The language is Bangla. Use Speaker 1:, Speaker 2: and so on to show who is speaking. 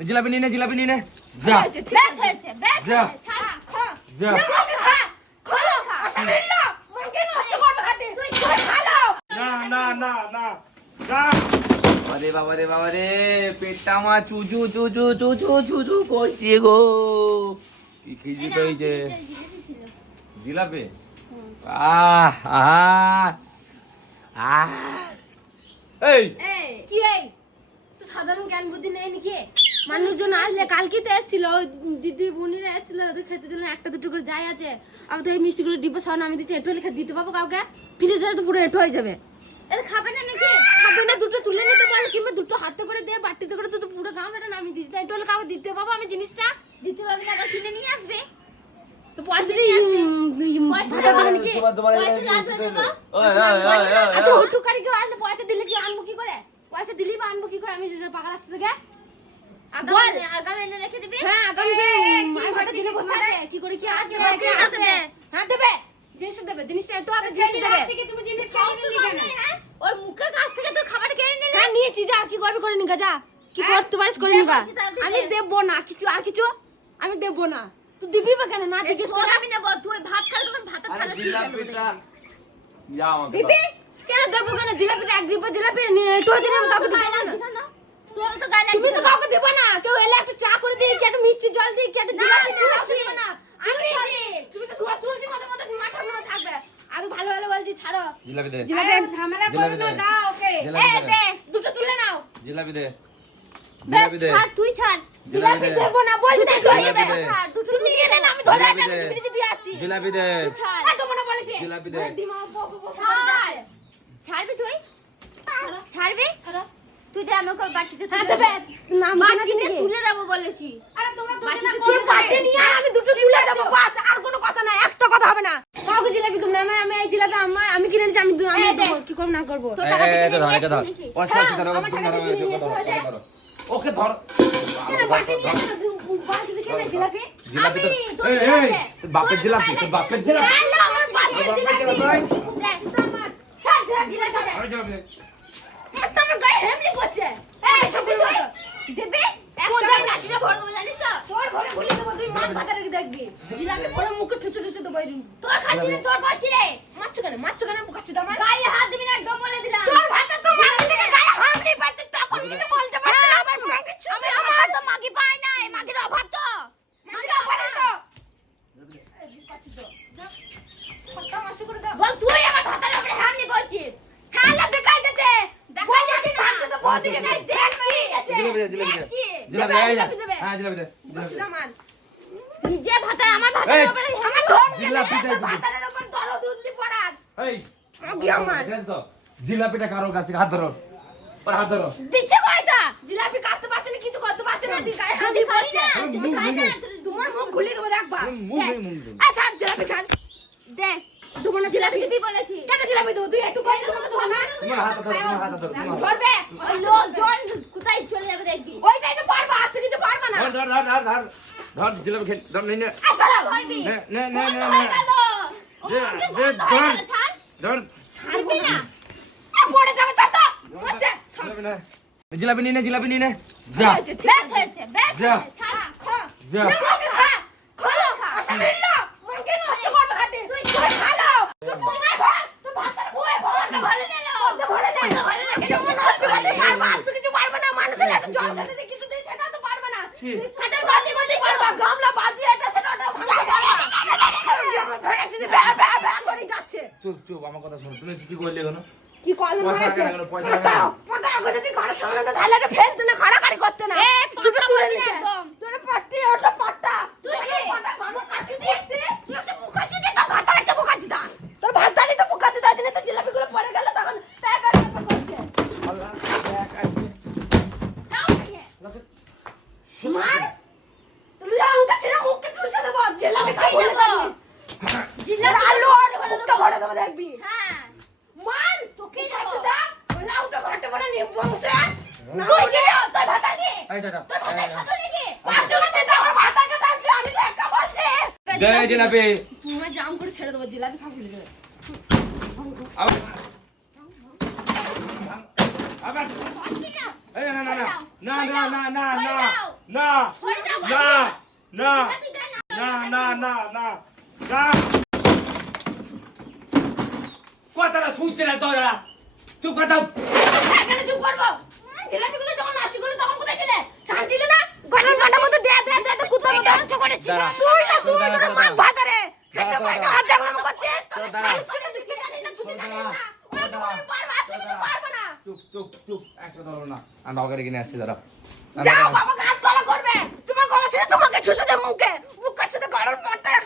Speaker 1: জিলাপি নিয়ে নে জিলাপি নিয়ে নে। যা।
Speaker 2: বেশ হয়েছে বেশ
Speaker 1: যা। যা। না না না না যা
Speaker 3: আরে বাবা রে বাবা রে পেটটা আমার চুচু চুচু চুচু চুচু করছে গো। কি খিজি পেয়েছে? জিলাপি আহ আহ আহ। এই
Speaker 4: কি এই? সাধারণ জ্ঞান বুদ্ধি নেই নাকি? মানুষজন আসলে কালকে তো এসেছিল দিদি বোনিরা এসেছিল ওদের খেতে দিলাম একটা দুটো করে যাই আছে। আমি তো এই মিষ্টিগুলো ডিব্বা সামনে আমি দিচ্ছি একটু লেখা দিতে পাবো কাউকে? ফ্রিজে তো পুরো এটো হয়ে যাবে।
Speaker 2: এটা খাবে না নাকি?
Speaker 4: খাবে না দুটো তুলে নিতে পারো কিংবা দুটো হাতে করে দিয়ে বাটিতে করে তো পুরো গামলাটা নামিয়ে দিচ্ছি তাই একটু হলে কাউকে দিতে পাবো আমি জিনিসটা?
Speaker 2: দিতে পারবে না আবার কিনে নিয়ে আসবে।
Speaker 4: তো পয়সা কেউ আসলে পয়সা দিলে কি আনব কি করে? পয়সা দিলেই বা আনব কি করে? আমি পাকা রাস্তা থেকে।
Speaker 2: আগামী আগামী রেখে দিবি?
Speaker 4: হ্যাঁ আগামী আমি দিনে বসে আছে? কি করে কি আছে?
Speaker 2: দেবে,
Speaker 4: কি
Speaker 2: দেবে,
Speaker 4: আছে?
Speaker 2: দেবে।
Speaker 4: হ্যাঁ দেবে। জিনিস দেবে। জিনিসটা একটু হবে জিনিস দেবে।
Speaker 5: থেকে তুমি জিনিস
Speaker 2: সব তো
Speaker 5: নিলি কেন
Speaker 2: নেই, হ্যাঁ? ওর মুখের কাছ থেকে তোর খাবার কেড়ে নিলে।
Speaker 4: হ্যাঁ নিয়েছি যা কি করবি করে নিগা যা। কি করতে পারিস করে নিগা
Speaker 2: আছে তার দিকে।
Speaker 4: আমি দেবো না কিছু আর কিছু? আমি দেবো না। তুই দিবি বা কেন? না জিজ্ঞেস করে।
Speaker 2: আমি নেব। তুই ভাত খাবি তখন
Speaker 4: দিবি? দেবো কেন জিলাপিটা এক দিব জিলাপি নিয়ে একটু আমি কাউকে দেবো না তুমি তো কাউকে দেবো না কেউ এলে একটু চা করে দিই কি একটু মিষ্টি জল দিই কি একটু
Speaker 2: না,
Speaker 4: জিলাপি
Speaker 2: না,
Speaker 4: দেবো না
Speaker 2: আমি।
Speaker 4: তুমি তো ধোয়া তুলসী মতো মতো মাথা মনে থাকবে আমি ভালো ভালো বলছি ছাড়ো
Speaker 1: জিলাপি দে
Speaker 5: আরে ঝামেলা করো না দাও ওকে
Speaker 1: জিলাপি
Speaker 2: এ,
Speaker 1: দে
Speaker 2: দে।
Speaker 4: দুটো তুলে নাও
Speaker 1: জিলাপি দে জিলাপি দে
Speaker 2: ছাড়, তুই ছাড়।
Speaker 1: জিলাপি
Speaker 4: জিলাপি
Speaker 1: দে
Speaker 4: দেবো না বলছি না
Speaker 2: তুই
Speaker 4: ধরে
Speaker 2: দে,
Speaker 4: দে
Speaker 1: দে।
Speaker 2: ছাড়, দুটো তুই
Speaker 4: নিয়ে
Speaker 2: দে।
Speaker 4: নেন আমি ধরে
Speaker 1: জিলাপি
Speaker 4: আছি আমি
Speaker 1: দে।
Speaker 4: ফ্রিজে দিয়ে আছি
Speaker 1: জিলাপি দে
Speaker 2: ছাড়।
Speaker 4: এই তোমার বলেছে
Speaker 1: জিলাপি দে।
Speaker 4: দিমা বো বো বো
Speaker 2: ছাড়। ছাড়বি তুই? ছাড়বি? তুই দে আমাকে বাটিতে
Speaker 4: হ্যাঁ,
Speaker 2: তুলে
Speaker 4: না
Speaker 2: বাটিতে তুলে দেব বলেছি।
Speaker 5: আরে তোমরা দুটো
Speaker 2: না
Speaker 5: কোন
Speaker 2: কাটে
Speaker 4: নিয়ে আমি দুটো তুলে দেব বাস আর কোনো কথা না একটা কথা হবে না। কাউকে জিলাপি তুমি আমি আমি এই জিলাপি আমার আমি কিনে নিছি আমি আমি দেব কি করব না করব?
Speaker 1: তো
Speaker 2: টাকা
Speaker 1: দিয়ে ধরে
Speaker 2: কথা
Speaker 1: পয়সা কি ধরে কথা ওকে ধর।
Speaker 4: বাটি নিয়ে বাটিতে কেন জিলাপি?
Speaker 1: জিলাপি তো বাপের জিলাপি হ্যাঁ, বাপের জিলাপি।
Speaker 4: আমার
Speaker 1: বাপের
Speaker 4: জিলাপি।
Speaker 2: জানিস তো
Speaker 4: তুই মাছ ভাতা রেখে দেখবি জিলাপি পরে মুখে ঠুসু ঠুসু দেবো
Speaker 2: তোর খাচ্ছি তোর পাচ্ছি
Speaker 1: মাছ জিলাপিটা কারও কাছে হাত ধরো। ওর হাত ধরো।
Speaker 4: দিচ্ছে কয়টা? জিলাপি কাটতে পারছে না কিছু করতে পারছে না দি গায়ে হাত
Speaker 2: পারি না,
Speaker 4: তোমার মুখ খুলে দেবো দেখবা
Speaker 1: মুখ মুখ
Speaker 4: আচ্ছা জিলাপি ছাড়।
Speaker 2: দে,
Speaker 4: দেবো না
Speaker 2: জিলাপি
Speaker 4: জিলাপি
Speaker 2: দিবি বলেছি।
Speaker 4: কেন জিলাপি দেবো? তুই একটু করে দেবো
Speaker 1: তোমার হাত ধরো তোমার হাত ধরো তোমার হাত ধরো।
Speaker 4: ধরবে।
Speaker 2: ওই লোকজন কোথায় চলে যাবে দেখবি?
Speaker 4: ওইটাই তো পারবা আর তো কিছু পারবা না।
Speaker 1: ধর ধর ধর ধর ধর। ধর জিলাপি খেয়ে ধর নে নে।
Speaker 4: আচ্ছা
Speaker 2: পারবি
Speaker 1: নে নে নে নে
Speaker 2: হয়ে
Speaker 1: দে, ধর। ধর।
Speaker 2: ছাড়বি না।
Speaker 4: পড়ে যাবে আচ্ছা
Speaker 1: জিলাপি নে। জিলাপি নিয়ে নে জিলাপি নিয়ে নে। যা।
Speaker 2: বেশ হয়েছে বেশ
Speaker 1: যা।
Speaker 2: হয়েছে ছাড়
Speaker 1: যা
Speaker 2: খোলো খা
Speaker 5: আসামিল্লা মনকে নষ্ট করবে খাতে তুই ভালো
Speaker 4: তোর বোনাই ভাত তোর ভাতটা ধুয়ে
Speaker 2: বন্ধ
Speaker 4: ভরে
Speaker 2: ভরে নিল
Speaker 4: ভরে নে
Speaker 2: বন্ধ ভরে রেখে
Speaker 4: কেমন
Speaker 2: দিয়েছিস।
Speaker 4: নষ্ট করতে পারবা আর তো কিছু পারবে না মানুষের একটা জল খেতে দিয়ে কিছু দিয়ে সেটা তো পারবে না
Speaker 1: ছি।
Speaker 4: তুই কাটার বাসি মধ্যে পারবা গামলা বাদ দিয়ে এটা সেটা ওটা ভাঙতে পারবা যেমন ভেড়া যদি ভ্যা ভ্যা ভ্যা করে যাচ্ছে
Speaker 1: চুপ চুপ আমার কথা শোনো। তুমি কি করলে কেন
Speaker 4: কি করলে
Speaker 1: পয়সা লাগানো, পয়সা লাগানো।
Speaker 4: পটা পটা যদি ঘরের সামনে তো তাহলে ফেলতে না খাড়াখাড়ি করতে না
Speaker 2: এ,
Speaker 4: দুটো
Speaker 2: পটা
Speaker 4: তুলে
Speaker 2: বলবি
Speaker 4: নিতে
Speaker 2: একদম।
Speaker 4: তোর পট্টি ওটা পট্টা
Speaker 2: তুই কি?
Speaker 4: পটা ঘর কাছে দিয়ে
Speaker 2: তুই একটা মুখ আছে দে তো ভাতার একটা মুখ আছে দা
Speaker 4: তোর ভাত দাঁড়ি তো পোকাতে দাঁড়ি দিলে তো জিলাপি গুলো পড়ে গেল তখন প্যা প্যা প্যা প্যা করছে
Speaker 1: আল্লাহ দেখ আজকে
Speaker 2: দাও নিয়ে।
Speaker 4: মার তোর লঙ্কা ছিল মুখে টুলছে দেবো জিলাপি খাই
Speaker 2: খাই
Speaker 4: দেবো
Speaker 2: দেবো।
Speaker 4: তোর
Speaker 2: জিলাপি
Speaker 4: আলু আর
Speaker 2: ভরে
Speaker 4: মুখটা
Speaker 2: দেবো।
Speaker 4: ভরে দেবো দেখবি
Speaker 2: হ্যাঁ
Speaker 4: মার
Speaker 2: তোকেই দেবো।
Speaker 4: দেখছ দা লাউটা ঘটে বলে নিয়ে বংশে
Speaker 2: তুই কি তোর ভাতা কি
Speaker 1: এই চাটা
Speaker 2: তোর ভাতার সাথে নাকি
Speaker 4: আর তুমি সেটা আমার মাথাকে দাঁড়ছে আমি তো একা বলছি
Speaker 1: দে জিলাপি
Speaker 4: তোমার জাম করে ছেড়ে দেবো জিলাপি খাব
Speaker 1: আবার
Speaker 2: না
Speaker 1: না না না না না না না না না না না
Speaker 2: না
Speaker 1: না। না কথাটা শুনছে না তোরা। চুপ কথা
Speaker 4: এখানে চুপ করব। জিলাপিগুলো যখন নষ্ট করলে তখন কোথায় ছিলে? শান্তিলে না? গলার কাটার মধ্যে দে দে দে কুত্তার মতো। নষ্ট করেছিস। তুই না তুই
Speaker 3: দাঁড়া।
Speaker 4: মার ভাতারে। খেতে পাই না হাত জাগলাম করছিস তুই জানিস না তুই জানিস না। ওরা
Speaker 1: দাঁড়া।
Speaker 4: তোমার আর তুমি তো পারব না।
Speaker 1: চুপ চুপ চুপ।
Speaker 3: একটা ধরো না। আমি বাবাকে কিনে আসছি দাঁড়া
Speaker 4: যাও বাবা গাছ গলা করবে। তোমার গলা ছিল তোমাকে ঠুসে দে মুখে। মুখ কাছে দে গলার মারটা